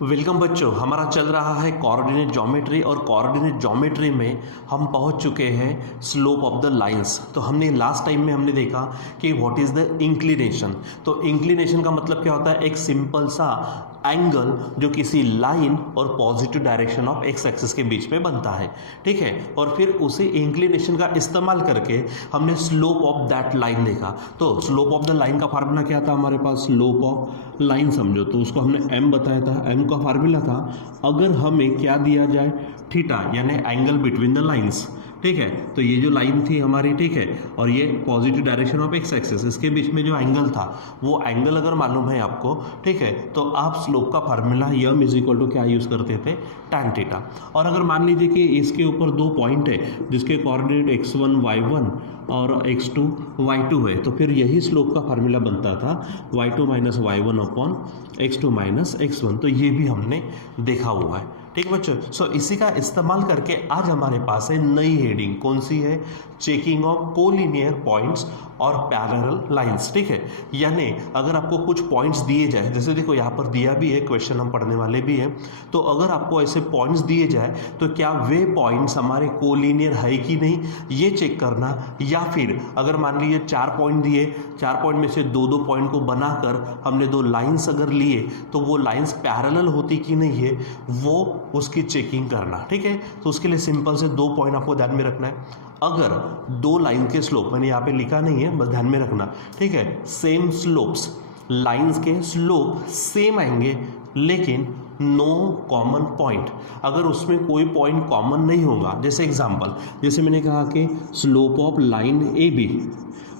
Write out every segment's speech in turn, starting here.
Welcome बच्चों, हमारा चल रहा है कोऑर्डिनेट ज्योमेट्री और कोऑर्डिनेट ज्योमेट्री में हम पहुंच चुके हैं स्लोप ऑफ द लाइंस। तो हमने लास्ट टाइम में हमने देखा कि व्हाट इज़ द इंक्लिनेशन। तो इंक्लिनेशन का मतलब क्या होता है? एक सिंपल सा एंगल जो किसी लाइन और positive direction of x axis के बीच में बनता है, ठीक है। और फिर उसी इंक्लिनेशन का इस्तेमाल करके हमने स्लोप ऑफ दैट लाइन देखा। तो स्लोप ऑफ द लाइन का फार्मूला क्या था हमारे पास? स्लोप ऑफ लाइन समझो तो उसको हमने एम बताया था। एम का फार्मूला था अगर हमें क्या दिया जाए, थीटा, यानी एंगल बिटवीन द लाइंस, ठीक है। तो ये जो लाइन थी हमारी, ठीक है, और ये positive direction of x axis, इसके बीच में जो एंगल था वो एंगल अगर मालूम है आपको, ठीक है, तो आप स्लोप का formula m is equal to क्या यूज़ करते थे? Tan theta. और अगर मान लीजिए कि इसके ऊपर दो पॉइंट है जिसके कोऑर्डिनेट x1 y1 और x2 y2 है, तो फिर यही स्लोप का फार्मूला बनता था y2 minus y1 upon x2 minus x1। तो ये भी हमने देखा हुआ है, ठीक बच्चों। सो इसी का इस्तेमाल करके आज हमारे पास है नई हेडिंग। कौन सी है? चेकिंग ऑफ कोलिनियर पॉइंट्स और पैरेलल लाइंस, ठीक है। यानी अगर आपको कुछ पॉइंट्स दिए जाए, जैसे देखो यहाँ पर दिया भी है, क्वेश्चन हम पढ़ने वाले भी हैं, तो अगर आपको ऐसे पॉइंट्स दिए जाए तो क्या वे पॉइंट्स हमारे कोलिनियर है कि नहीं, ये चेक करना। या फिर अगर मान लीजिए 4 पॉइंट दिए, 4 पॉइंट में से दो दो पॉइंट को बनाकर हमने दो लाइंस अगर लिए तो वो लाइंस पैरेलल होती कि नहीं है, वो उसकी चेकिंग करना, ठीक है। तो उसके लिए सिंपल से 2 पॉइंट आपको ध्यान में रखना है। अगर दो लाइन के स्लोप, मैंने यहाँ पे लिखा नहीं है, बस ध्यान में रखना, ठीक है, सेम स्लोप्स, लाइंस के स्लोप सेम आएंगे लेकिन नो कॉमन पॉइंट, अगर उसमें कोई पॉइंट कॉमन नहीं होगा। जैसे एग्जांपल, जैसे मैंने कहा कि slope of line A B,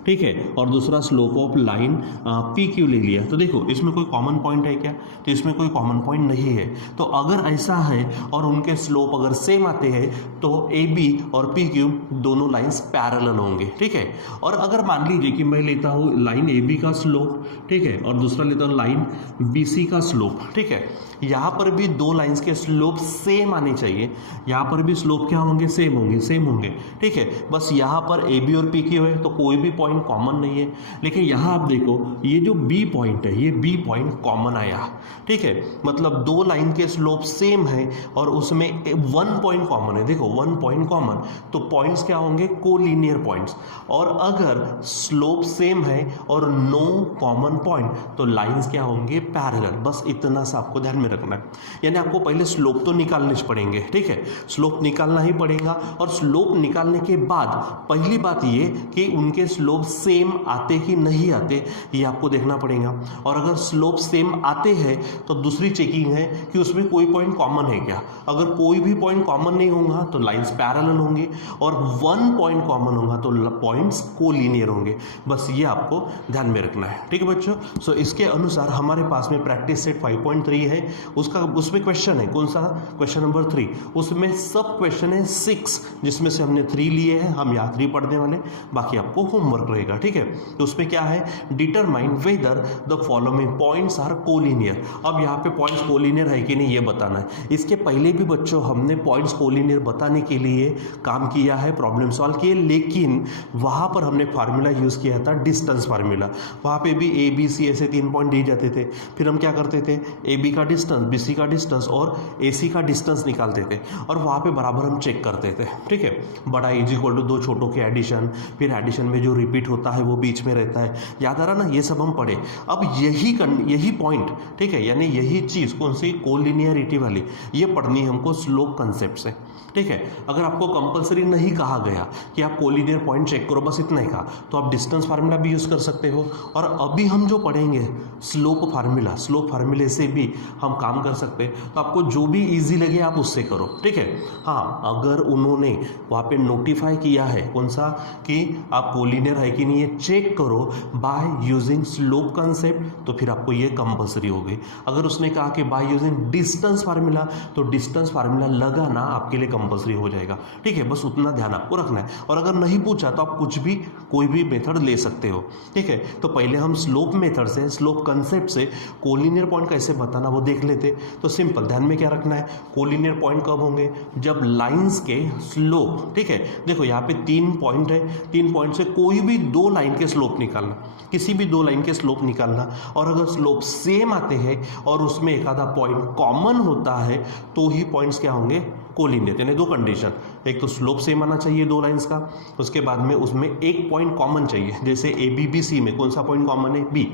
ठीक है, और दूसरा slope of line P Q ले लिया, तो देखो इसमें कोई कॉमन पॉइंट है क्या? तो इसमें कोई कॉमन पॉइंट नहीं है। तो अगर ऐसा है और उनके स्लोप अगर सेम आते हैं तो ए बी और पी क्यू दोनों लाइंस पैरेलल होंगे, ठीक है। और अगर मान लीजिए कि मैं लेता हूँ लाइन ए बी का स्लोप, ठीक है, और दूसरा लेता हूँ लाइन बी सी का स्लोप, ठीक है, यहाँ पर भी दो लाइंस के स्लोप सेम आने चाहिए। यहाँ पर भी स्लोप क्या होंगे? सेम होंगे, सेम होंगे, ठीक है। बस यहाँ पर ए बी और पी क्यू है तो कोई भी पॉइंट कॉमन नहीं है। लेकिन यहाँ आप देखो ये जो बी पॉइंट है, ये बी पॉइंट कॉमन आया, ठीक है। मतलब दो लाइन के स्लोप सेम है और उसमें 1 पॉइंट कॉमन है। देखो 1 पॉइंट कॉमन, तो पॉइंट्स क्या होंगे? Collinear points. और अगर स्लोप सेम है और नो कॉमन पॉइंट तो लाइंस क्या होंगे? पैरेलल। बस इतना सा आपको ध्यान में रखना है। यानी आपको पहले स्लोप तो निकालने पड़ेंगे, ठीक है, स्लोप निकालना ही पड़ेगा। और स्लोप निकालने के बाद पहली बात ये कि उनके स्लोप सेम आते कि नहीं आते, ये आपको देखना पड़ेगा। और अगर स्लोप सेम आते हैं तो दूसरी चेकिंग है कि उसमें कोई पॉइंट कॉमन है क्या। अगर कोई भी पॉइंट कॉमन नहीं होगा तो लाइंस पैरेलल होंगे, और 1 पॉइंट कॉमन होगा तो पॉइंट्स कोलिनियर होंगे। बस ये आपको ध्यान में रखना है, ठीक है बच्चों। सो इसके अनुसार हमारे पास में प्रैक्टिस सेट 5.3 है, उसमें क्वेश्चन है कौन सा? Question number 3। उसमें सब क्वेश्चन है 6, जिसमें से हमने 3 लिए हैं, हम यहाँ 3 पढ़ने वाले, बाकी आपको होमवर्क रहेगा, ठीक है। तो उसमें क्या है? Determine whether the following points are collinear. अब यहाँ पे पॉइंट्स कोलिनियर है कि नहीं ये बताना है। इसके पहले भी बच्चों हमने पॉइंट्स कोलिनियर बताने के लिए काम किया है, प्रॉब्लम सॉल्व किए, लेकिन वहाँ पर हमने फार्मूला यूज़ किया था डिस्टेंस फार्मूला। वहाँ पे भी ए बी सी ऐसे 3 पॉइंट दिए जाते थे, फिर हम क्या करते थे? ए बी का डिस्टेंस, बी सी का डिस्टेंस और ए सी का डिस्टेंस निकालते थे, और वहाँ पे बराबर हम चेक करते थे, ठीक है। बड़ा इज इक्वल टू 2 छोटों के एडिशन, फिर एडिशन में जो रिपीट होता है वो बीच में रहता है, याद आ रहा ना? ये सब हम पढ़े। अब यही पॉइंट, ठीक है, यानी यही चीज़ कौन सी? कोलिनियरिटी वाली, ये पढ़नी है हमको स्लोप कंसेप्ट से, ठीक है। अगर आपको कंपलसरी नहीं कहा गया कि आप कोलिनियर पॉइंट चेक करो, बस इतना ही कहा, तो आप डिस्टेंस फार्मूला भी यूज़ कर सकते हो। और अभी हम जो पढ़ेंगे स्लोप फार्मूला, स्लोप फार्मूले से भी हम काम कर सकते हैं। तो आपको जो भी इजी लगे आप उससे करो, ठीक है। हाँ, अगर उन्होंने वहाँ पे नोटिफाई किया है कौन सा कि आप कोलिनियर है कि नहीं ये चेक करो बाय यूजिंग स्लोप कंसेप्ट, तो फिर आपको ये कंपलसरी हो गई। अगर उसने कहा कि बाय यूजिंग डिस्टेंस फार्मूला, तो डिस्टेंस फार्मूला लगाना आपके लिए लिए कंपलसरी हो जाएगा। ठीक है, बस उतना ध्यान आपको रखना है। और अगर नहीं पूछा तो आप कुछ भी कोई भी मेथड ले सकते हो। ठीक है, तो पहले हम स्लोप मेथड से, स्लोप कंसेप्ट से कोलिनियर पॉइंट कैसे बताना वो देख लेते। तो सिंपल, ध्यान में क्या रखना है, कोलिनियर पॉइंट कब होंगे, जब लाइंस के स्लोप, ठीक है, देखो यहाँ पे 3 पॉइंट है, 3 पॉइंट से कोई भी 2 लाइन के स्लोप निकालना, किसी भी 2 लाइन के स्लोप निकालना, और अगर स्लोप सेम आते हैं और उसमें एक आधा पॉइंट कॉमन होता है तो ही पॉइंट्स क्या होंगे, कोलिनियर। यानी 2 कंडीशन, एक तो स्लोप सेम आना चाहिए 2 लाइंस का, उसके बाद में उसमें एक पॉइंट कॉमन चाहिए। जैसे ए बी बी सी में कौन सा पॉइंट कॉमन है, बी।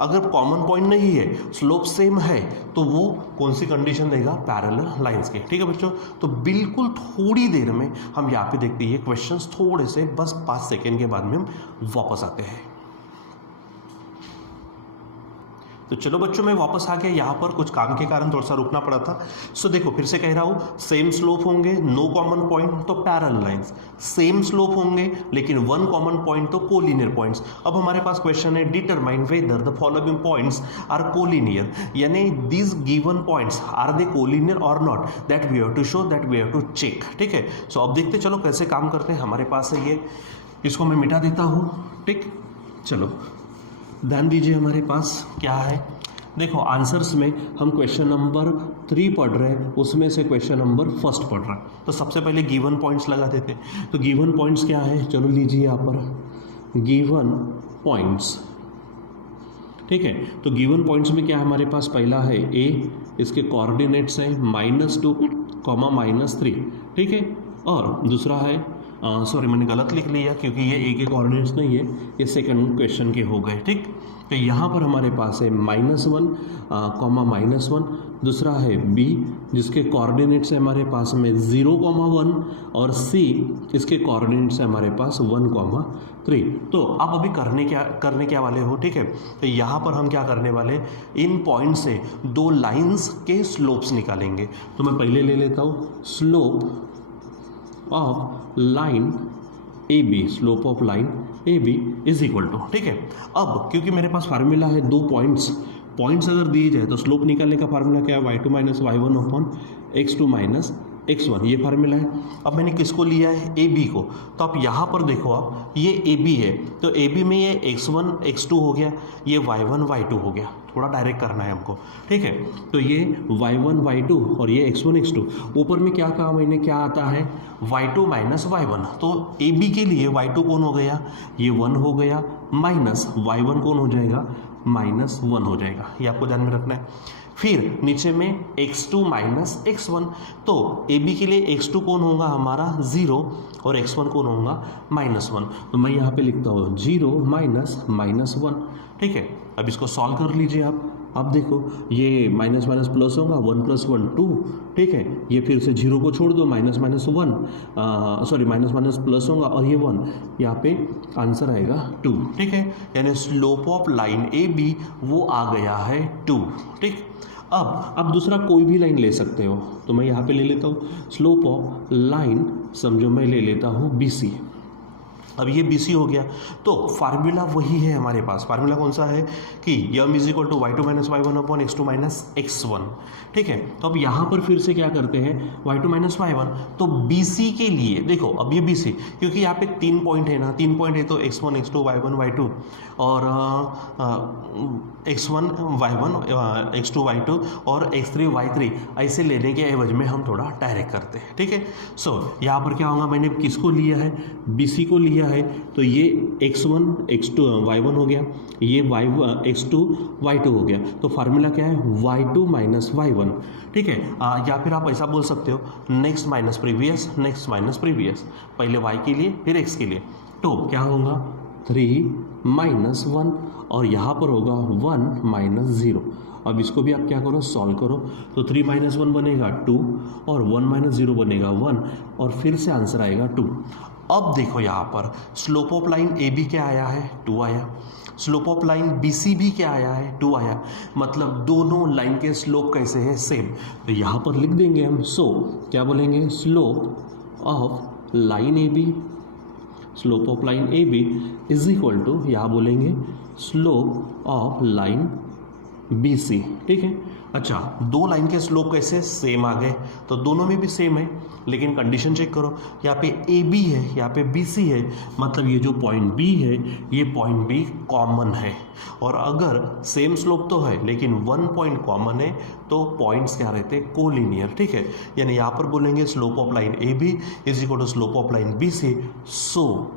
अगर कॉमन पॉइंट नहीं है, स्लोप सेम है, तो वो कौन सी कंडीशन देगा, पैरेलल लाइंस के। ठीक है बच्चों, तो बिल्कुल थोड़ी देर में हम यहाँ पे देखते हैं ये क्वेश्चंस थोड़े से बस 5 सेकेंड के बाद में हम वापस आते हैं। तो चलो बच्चों, मैं वापस आ गया। यहाँ पर कुछ काम के कारण थोड़ा सा रुकना पड़ा था। सो देखो, फिर से कह रहा हूँ, सेम स्लोप होंगे, नो कॉमन पॉइंट तो पैरेलल लाइंस, सेम स्लोप होंगे लेकिन 1 कॉमन पॉइंट तो कोलिनियर पॉइंट्स। अब हमारे पास क्वेश्चन है, determine whether the following points are collinear, यानी this given points are they collinear और not, that we have to show, that we have to check. ठीक है, सो अब देखते चलो कैसे काम करते हैं। हमारे पास है ये, इसको मैं मिटा देता हूँ। ठीक, चलो ध्यान दीजिए, हमारे पास क्या है, देखो आंसर्स में हम क्वेश्चन नंबर 3 पढ़ रहे हैं, उसमें से क्वेश्चन नंबर 1 पढ़ रहा है। तो सबसे पहले गिवन पॉइंट्स लगा देते हैं। तो गिवन पॉइंट्स क्या है, चलो लीजिए यहाँ पर गिवन पॉइंट्स। ठीक है, तो गिवन पॉइंट्स में क्या है हमारे पास, पहला है ए, इसके कोऑर्डिनेट्स हैं -2, -3। ठीक है, और दूसरा है, सॉरी मैंने गलत लिख लिया क्योंकि ये ए के कोऑर्डिनेट्स नहीं है, ये सेकंड क्वेश्चन के हो गए। ठीक, तो यहाँ पर हमारे पास है -1, -1, दूसरा है बी जिसके कोऑर्डिनेट्स है हमारे पास में 0, 1, और सी इसके कोऑर्डिनेट्स है हमारे पास 1, 3। तो आप अभी करने क्या वाले हो। ठीक है, तो यहाँ पर हम क्या करने वाले, इन पॉइंट से 2 लाइन्स के स्लोप्स निकालेंगे। तो मैं पहले ले लेता हूँ slope of line A B, slope of line A B is equal to, ठीक है। अब क्योंकि मेरे पास फार्मूला है 2 पॉइंट्स अगर दिए जाए तो स्लोप निकालने का फार्मूला क्या है, y2 minus y1 upon x2 minus x1, ये फार्मूला है। अब मैंने किसको लिया है, ए बी को। तो आप यहाँ पर देखो, आप ये ए बी है, तो ए बी में ये x1 x2 हो गया, ये y1 y2 हो गया। थोड़ा डायरेक्ट करना है हमको, ठीक है। तो ये y1 y2 और ये x1 x2, ऊपर में क्या कहा मैंने, क्या आता है y2 माइनस y1। तो ए बी के लिए y2 कौन हो गया, ये 1 हो गया, माइनस y1 कौन हो जाएगा, -1 हो जाएगा। ये आपको ध्यान में रखना है। फिर नीचे में x2 माइनस x1, तो ए बी के लिए x2 कौन होगा हमारा 0 और x1 कौन होगा -1। तो मैं यहाँ पे लिखता हूँ 0 माइनस -1, ठीक है। अब इसको सॉल्व कर लीजिए आप। अब देखो ये माइनस माइनस प्लस होगा, 1 + 1 2, ठीक है। ये फिर से 0 को छोड़ दो, माइनस माइनस प्लस होगा और ये 1, यहाँ पे आंसर आएगा 2, ठीक है। यानी slope of line A B वो आ गया है 2, ठीक। अब दूसरा कोई भी लाइन ले सकते हो, तो मैं यहाँ पे ले लेता हूँ स्लोप ऑफ लाइन, समझो मैं ले लेता हूँ बी सी। अब ये BC हो गया, तो फार्मूला वही है हमारे पास। फार्मूला कौन सा है कि M is equal to y2 minus y1 upon x2 minus x1, ठीक है। तो अब यहाँ पर फिर से क्या करते हैं, y2 माइनस y1, तो BC के लिए देखो, अब ये BC क्योंकि यहाँ पे 3 पॉइंट है ना, 3 पॉइंट है, तो x1 x2 y1 y2 और x1 y1 x2 y2 और x3 y3, ऐसे लेने के एवज में हम थोड़ा डायरेक्ट करते हैं, ठीक है। सो यहाँ पर क्या होगा, मैंने किसको लिया है, BC को लिया है, तो ये x1 x2 y1 हो गया, ये x2 y2 हो गया। तो फार्मूला क्या है, y2 माइनस y1, ठीक है। या फिर आप ऐसा बोल सकते हो, next minus previous, next minus previous, पहले y के लिए फिर x के लिए। तो क्या होगा 3 माइनस 1 और यहाँ पर होगा 1 माइनस 0। अब इसको भी आप क्या करो, सॉल्व करो। तो 3 माइनस 1 बनेगा 2 और 1 माइनस 0 बनेगा 1 और फिर से आंसर आएगा 2। अब देखो यहाँ पर slope of line A B क्या आया है, 2 आया। Slope of line B C भी क्या आया है, 2 आया। मतलब दोनों लाइन के स्लोप कैसे हैं, सेम। तो यहाँ पर लिख देंगे हम, सो क्या बोलेंगे, slope of line A B, slope of line A B is equal to, यहाँ बोलेंगे slope of line B C, ठीक है। अच्छा, दो लाइन के स्लोप कैसे सेम आ गए, तो दोनों में भी सेम है, लेकिन कंडीशन चेक करो, यहाँ पे ए बी है, यहाँ पे बी सी है, मतलब ये जो पॉइंट बी है ये पॉइंट बी कॉमन है। और अगर सेम स्लोप तो है लेकिन वन पॉइंट कॉमन है तो पॉइंट्स क्या रहते हैं, कोलिनियर, ठीक है। यानी यहाँ पर बोलेंगे slope of line A B is equal to slope of line B C, so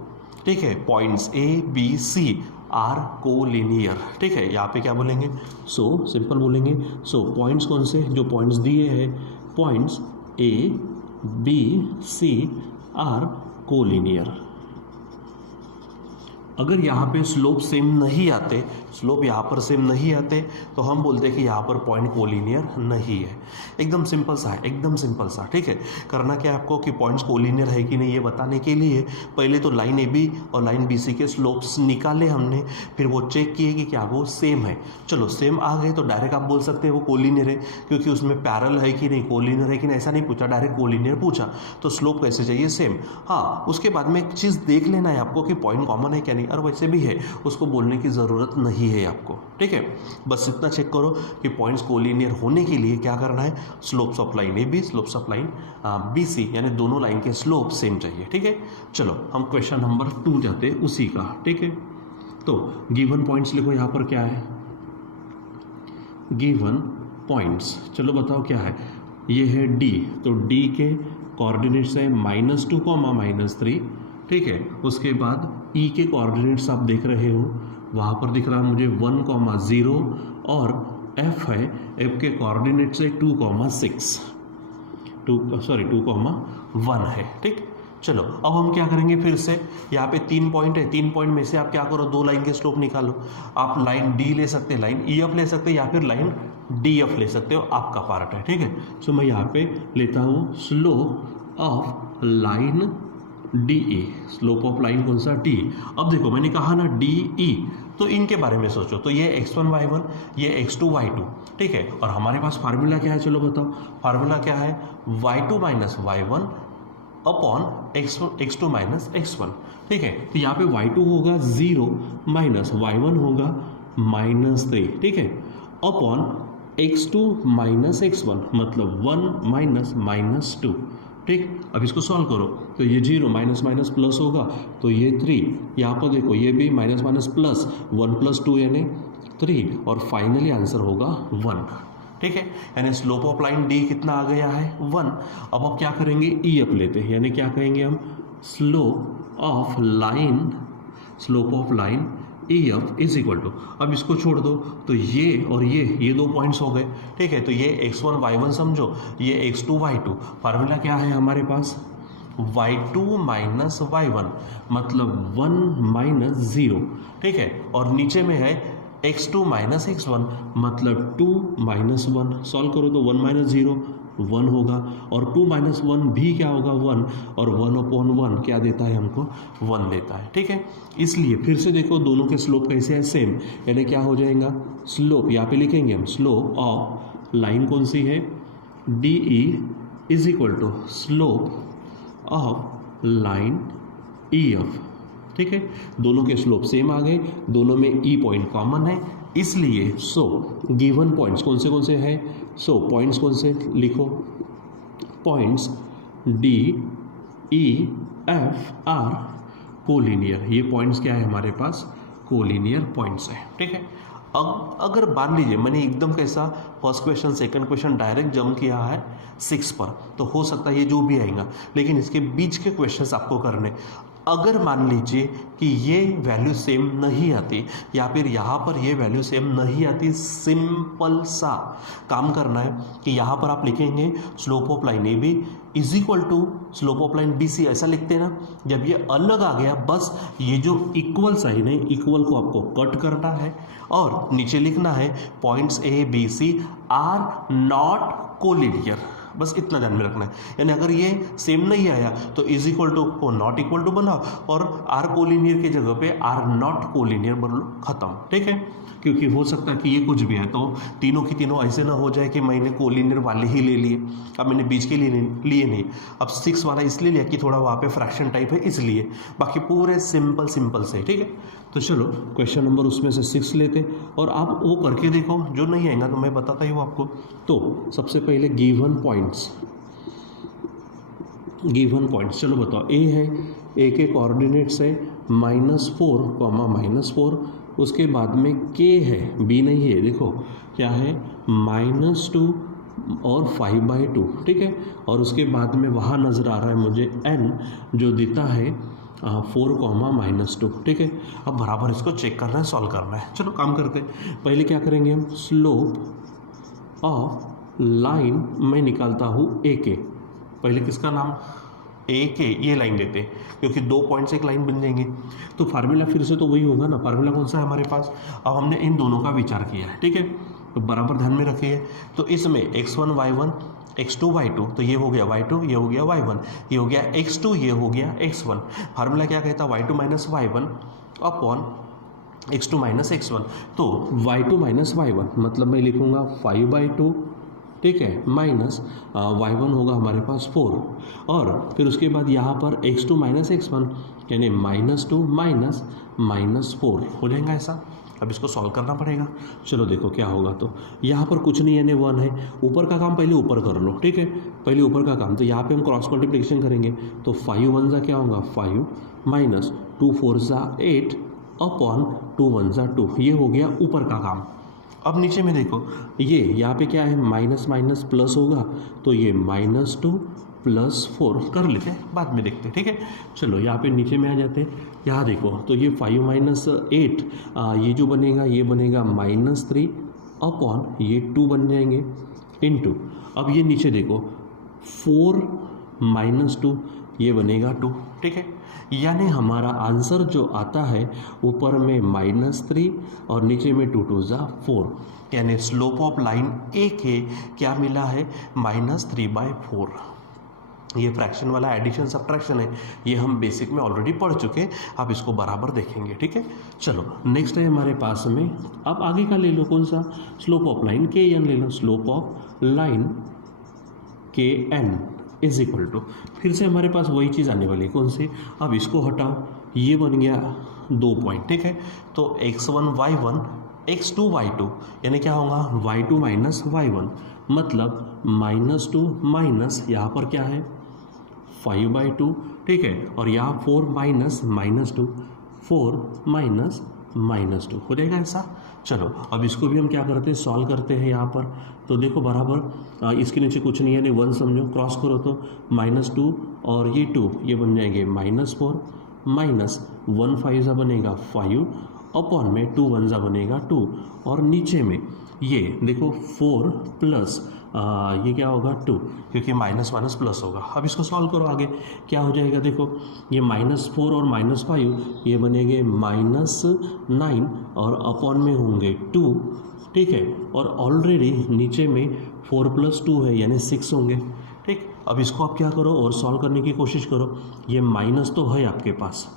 ठीक है points A B C are collinear, ठीक है। यहाँ पे क्या बोलेंगे, सो सिंपल बोलेंगे, सो पॉइंट्स कौन से, जो पॉइंट्स दिए हैं points A B C are collinear. अगर यहाँ पे स्लोप सेम नहीं आते, स्लोप यहाँ पर सेम नहीं आते तो हम बोलते हैं कि यहाँ पर पॉइंट कोलिनियर नहीं है। एकदम सिंपल सा है, एकदम सिंपल सा, ठीक है। करना क्या है आपको कि पॉइंट्स कोलिनियर है कि नहीं ये बताने के लिए पहले तो लाइन ए बी और लाइन बी सी के स्लोप्स निकाले हमने, फिर वो चेक किए कि क्या वो सेम है। चलो सेम आ गए तो डायरेक्ट आप बोल सकते हैं वो कोलिनियर है, क्योंकि उसमें पैरल है कि नहीं, कोलिनियर है कि नहीं, ऐसा नहीं पूछा, डायरेक्ट कोलिनियर पूछा, तो स्लोप कैसे चाहिए, सेम। हाँ, उसके बाद में एक चीज़ देख लेना है आपको कि पॉइंट कॉमन है क्या नहीं, और वैसे भी है, उसको बोलने की ज़रूरत नहीं है आपको, ठीक है। बस इतना चेक करो कि पॉइंट्स कोलिनियर होने के लिए क्या करना है, slopes of line A B, slopes of line B C, यानी दोनों लाइन के स्लोप सेम चाहिए, ठीक है। चलो हम क्वेश्चन नंबर 2 जाते हैं उसी का, ठीक है। तो गिवन पॉइंट्स लिखो, यहाँ पर क्या है, गिवन पॉइंट्स, चलो बताओ क्या है, ये है डी, तो डी के कोऑर्डिनेट्स है -2, -3, ठीक है। उसके बाद ई के कोऑर्डिनेट्स आप देख रहे हो, वहाँ पर दिख रहा है मुझे 1, 0, और एफ है, एफ के कोऑर्डिनेट्स है 2, 6, 2,1 है, ठीक। चलो अब हम क्या करेंगे, फिर से यहाँ पे 3 पॉइंट है, 3 पॉइंट में से आप क्या करो, 2 लाइन के स्लोप निकालो। आप लाइन डी ले सकते हैं, लाइन ई एफ ले सकते हैं, या फिर लाइन डी एफ ले सकते हो, आपका पार्ट है, ठीक है। सो मैं यहाँ पे लेता हूँ slope of line D E, slope of line कौन सा, डी। अब देखो मैंने कहा ना डी ई, तो इनके बारे में सोचो, तो ये x1 y1, ये x2 y2, ठीक है। और हमारे पास फार्मूला क्या है, चलो बताओ, फार्मूला क्या है, y2 minus y1 upon x2 minus x1, ठीक है। तो यहाँ पे y2 होगा 0 माइनस y1 होगा -3, ठीक है, अपॉन x2 माइनस x1, मतलब 1 माइनस -2, ठीक। अब इसको सॉल्व करो, तो ये 0 माइनस माइनस प्लस होगा, तो ये 3, यहाँ पर देखो ये भी माइनस माइनस प्लस, 1 + 2 यानी 3, और फाइनली आंसर होगा 1, ठीक है। यानी स्लोप ऑफ लाइन डी कितना आ गया है, 1। अब क्या करेंगे, ई एफ लेते हैं, यानी क्या कहेंगे हम, slope of line E F is equal to, अब इसको छोड़ दो, तो ये और ये 2 पॉइंट्स हो गए, ठीक है। तो ये x1 y1 समझो, ये x2 y2, फार्मूला क्या है हमारे पास, y2 माइनस y1, मतलब 1 - 0, ठीक है। और नीचे में है x2 माइनस x1, मतलब 2 - 1, सॉल्व करो तो 1 - 0 1 होगा, और 2 - 1 भी क्या होगा, 1, और 1/1 क्या देता है हमको, 1 देता है, ठीक है। इसलिए फिर से देखो दोनों के स्लोप कैसे हैं, सेम, यानी क्या हो जाएगा, स्लोप यहाँ पे लिखेंगे हम, स्लोप ऑफ लाइन कौन सी है, D E is equal to slope of line E F, ठीक है। दोनों के स्लोप सेम आ गए, दोनों में ई पॉइंट कॉमन है, इसलिए सो गिवन पॉइंट्स कौन से हैं, सो पॉइंट्स कौन से लिखो, points D E F R collinear, ये पॉइंट्स क्या है हमारे पास, कोलिनियर पॉइंट्स है, ठीक है। अब अगर मान लीजिए मैंने एकदम कैसा first question second question direct jump किया है 6 पर, तो हो सकता है ये जो भी आएगा, लेकिन इसके बीच के क्वेश्चंस आपको करने। अगर मान लीजिए कि ये वैल्यू सेम नहीं आती, या फिर यहाँ पर ये वैल्यू सेम नहीं आती, सिंपल सा काम करना है कि यहाँ पर आप लिखेंगे slope of line A B is equal to slope of line B C, ऐसा लिखते हैं ना। जब ये अलग आ गया, बस ये जो इक्वल साइन है, इक्वल को आपको कट करना है और नीचे लिखना है points A B C are not collinear, बस इतना ध्यान में रखना है। यानी अगर ये सेम नहीं आया तो इज इक्वल टू को नॉट इक्वल टू बनाओ और आर कोलिनियर की जगह पे आर नॉट कोलिनियर बन लो, खत्म। ठीक है, क्योंकि हो सकता है कि ये कुछ भी है तो तीनों की तीनों ऐसे ना हो जाए कि मैंने कोलिनियर वाले ही ले लिए, अब मैंने बीच के लिए लिए नहीं, अब 6 वाला इसलिए लिया कि थोड़ा वहाँ पे फ्रैक्शन टाइप है इसलिए, बाकी पूरे सिंपल से। ठीक है, तो चलो क्वेश्चन नंबर उसमें से 6 लेते और आप वो करके देखो, जो नहीं आएगा तो मैं बताता ही हूँ आपको। तो सबसे पहले गिवन पॉइंट्स, चलो बताओ। ए है, ए के कोऑर्डिनेट्स है -4, -4, उसके बाद में के है, बी नहीं है, देखो क्या है -2 और 5/2। ठीक है, और उसके बाद में वहाँ नज़र आ रहा है मुझे n जो देता है 4, -2। ठीक है, अब बराबर इसको चेक करना है, सॉल्व करना है। चलो काम करते हैं। पहले क्या करेंगे हम, स्लोप ऑफ लाइन मैं निकालता हूँ ए के, पहले किसका नाम, ए के, ये लाइन लेते हैं क्योंकि 2 पॉइंट से एक लाइन बन जाएंगे। तो फार्मूला फिर से तो वही होगा ना, फार्मूला कौन सा है हमारे पास, अब हमने इन दोनों का विचार किया है। ठीक है, तो बराबर ध्यान में रखिए। तो इसमें x1 y1 x2 y2, तो ये हो गया y2, ये हो गया y1, ये हो गया x2, ये हो गया x1। फार्मूला क्या कहता है, y2 - y1 upon x2 - x1। तो y2 - y1 मतलब मैं लिखूँगा 5/2, ठीक है, माइनस y1 होगा हमारे पास 4, और फिर उसके बाद यहाँ पर x2 - x1 यानी -2 -4 हो जाएगा ऐसा। अब इसको सॉल्व करना पड़ेगा। चलो देखो क्या होगा, तो यहाँ पर कुछ नहीं यानी 1 है, ऊपर का काम पहले ऊपर कर लो। ठीक है, पहले ऊपर का काम, तो यहाँ पे हम क्रॉस मल्टीप्लिकेशन करेंगे तो 5 1 जा क्या होगा 5 माइनस 2 4 जा 8 अपॉन 2 1 जा 2, ये हो गया ऊपर का काम। अब नीचे में देखो, ये यहाँ पे क्या है, माइनस माइनस प्लस होगा, तो ये -2 + 4 कर लेते हैं, बाद में देखते हैं। ठीक है, चलो यहाँ पे नीचे में आ जाते हैं। यहाँ देखो तो ये 5 - 8 ये जो बनेगा ये बनेगा -3 अपॉन ये 2 बन जाएंगे इनटू, अब ये नीचे देखो 4 - 2 ये बनेगा 2। ठीक है, यानी हमारा आंसर जो आता है ऊपर में -3 और नीचे में 2 2 जा 4, यानी स्लोप ऑफ लाइन ए के क्या मिला है, -3/4। ये फ्रैक्शन वाला एडिशन सब्ट्रैक्शन है, ये हम बेसिक में ऑलरेडी पढ़ चुके हैं, आप इसको बराबर देखेंगे। ठीक है, चलो नेक्स्ट है हमारे पास में, अब आगे का ले लो, कौन सा, स्लोप ऑफ लाइन के एन ले लो, स्लोप ऑफ लाइन के एन इज इक्वल टू, फिर से हमारे पास वही चीज़ आने वाली है, कौन सी, अब इसको हटाओ, ये बन गया 2 पॉइंट। ठीक है, तो x1 y1 x2 y2 यानी क्या होगा y2 - y1 मतलब -2 माइनस यहाँ पर क्या है 5/2। ठीक है, और यहाँ 4 माइनस -2 4 -2 हो जाएगा ऐसा। चलो अब इसको भी हम क्या करते हैं, सॉल्व करते हैं यहाँ पर। तो देखो बराबर इसके नीचे कुछ नहीं है, यानी 1 समझो, क्रॉस करो तो -2 और ये 2 ये बन जाएंगे -4 माइनस 1 5 जा बनेगा 5 अपॉन में 2 1 जा बनेगा 2, और नीचे में ये देखो 4 प्लस ये क्या होगा 2, क्योंकि माइनस माइनस प्लस होगा। अब इसको सॉल्व करो, आगे क्या हो जाएगा, देखो ये -4 और -5 ये बनेंगे -9 और अपॉन में होंगे 2। ठीक है, और ऑलरेडी नीचे में 4 + 2 है यानी 6 होंगे। ठीक, अब इसको आप क्या करो और सॉल्व करने की कोशिश करो, ये माइनस तो है आपके पास।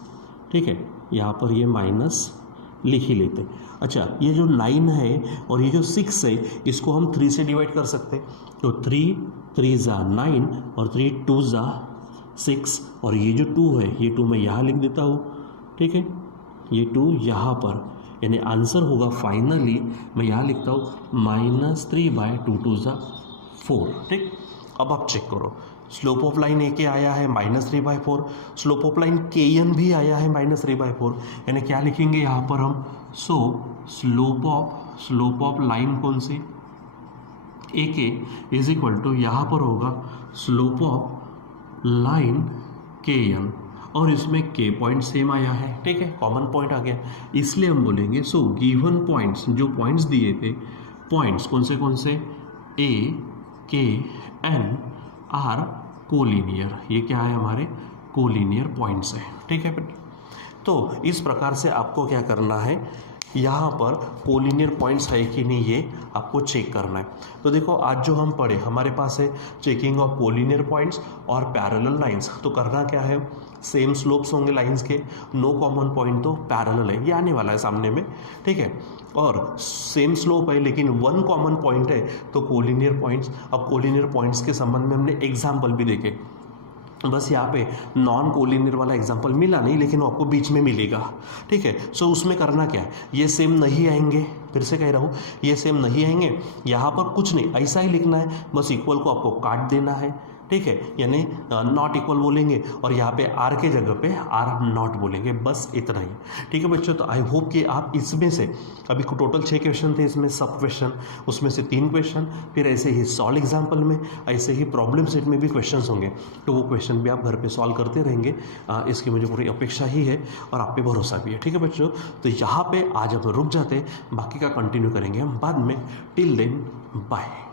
ठीक है, यहाँ पर ये माइनस लिख ही लेते। अच्छा, ये जो 9 है और ये जो 6 है इसको हम 3 से डिवाइड कर सकते हैं, तो 3 3 जा 9 और 3 2 जा 6, और ये जो 2 है ये 2 मैं यहाँ लिख देता हूँ। ठीक है, ये 2 यहाँ पर, यानी आंसर होगा फाइनली मैं यहाँ लिखता हूँ -3/2 2 जा 4। ठीक, अब आप चेक करो, स्लोप ऑफ लाइन ए के आया है -3/4, स्लोप ऑफ लाइन के एन भी आया है -3/4, यानी क्या लिखेंगे यहाँ पर हम, सो स्लोप ऑफ लाइन कौन सी, ए के इज इक्वल टू यहाँ पर होगा स्लोप ऑफ लाइन के एन, और इसमें के पॉइंट सेम आया है। ठीक है, कॉमन पॉइंट आ गया, इसलिए हम बोलेंगे सो गिवन पॉइंट्स, जो पॉइंट्स दिए थे, पॉइंट्स कौन से ए के एन आर कोलिनियर, ये क्या है हमारे कोलिनियर पॉइंट्स है। ठीक है, तो इस प्रकार से आपको क्या करना है, यहाँ पर कोलिनियर पॉइंट्स है कि नहीं ये आपको चेक करना है। तो देखो आज जो हम पढ़े हमारे पास है चेकिंग ऑफ कोलिनियर पॉइंट्स और पैरेलल लाइंस। तो करना क्या है, सेम स्लोप्स होंगे लाइंस के, नो कॉमन पॉइंट तो पैरेलल है, ये आने वाला है सामने में, ठीक है। और सेम स्लोप है लेकिन वन कॉमन पॉइंट है तो कोलिनियर पॉइंट्स। अब कोलिनियर पॉइंट्स के संबंध में हमने एग्जाम्पल भी देखे, बस यहाँ पे नॉन कोलिनियर वाला एग्जांपल मिला नहीं लेकिन वो आपको बीच में मिलेगा, ठीक है। सो उसमें करना क्या है, ये सेम नहीं आएंगे, फिर से कह रहा हूँ ये सेम नहीं आएंगे, यहाँ पर कुछ नहीं ऐसा ही लिखना है, बस इक्वल को आपको काट देना है, ठीक है, यानी नॉट इक्वल बोलेंगे और यहाँ पे आर के जगह पे आर नॉट बोलेंगे, बस इतना ही, ठीक है बच्चों। तो आई होप कि आप इसमें से अभी टोटल 6 क्वेश्चन थे, इसमें सब क्वेश्चन, उसमें से 3 क्वेश्चन, फिर ऐसे ही सॉल्व एग्जाम्पल में, ऐसे ही प्रॉब्लम सेट में भी क्वेश्चंस होंगे, तो वो क्वेश्चन भी आप घर पे सॉल्व करते रहेंगे, इसकी मुझे पूरी अपेक्षा ही है और आप पे भरोसा भी है, ठीक है बच्चों। तो यहाँ पे आज हम रुक जाते, बाकी का कंटिन्यू करेंगे हम बाद में। Till then bye.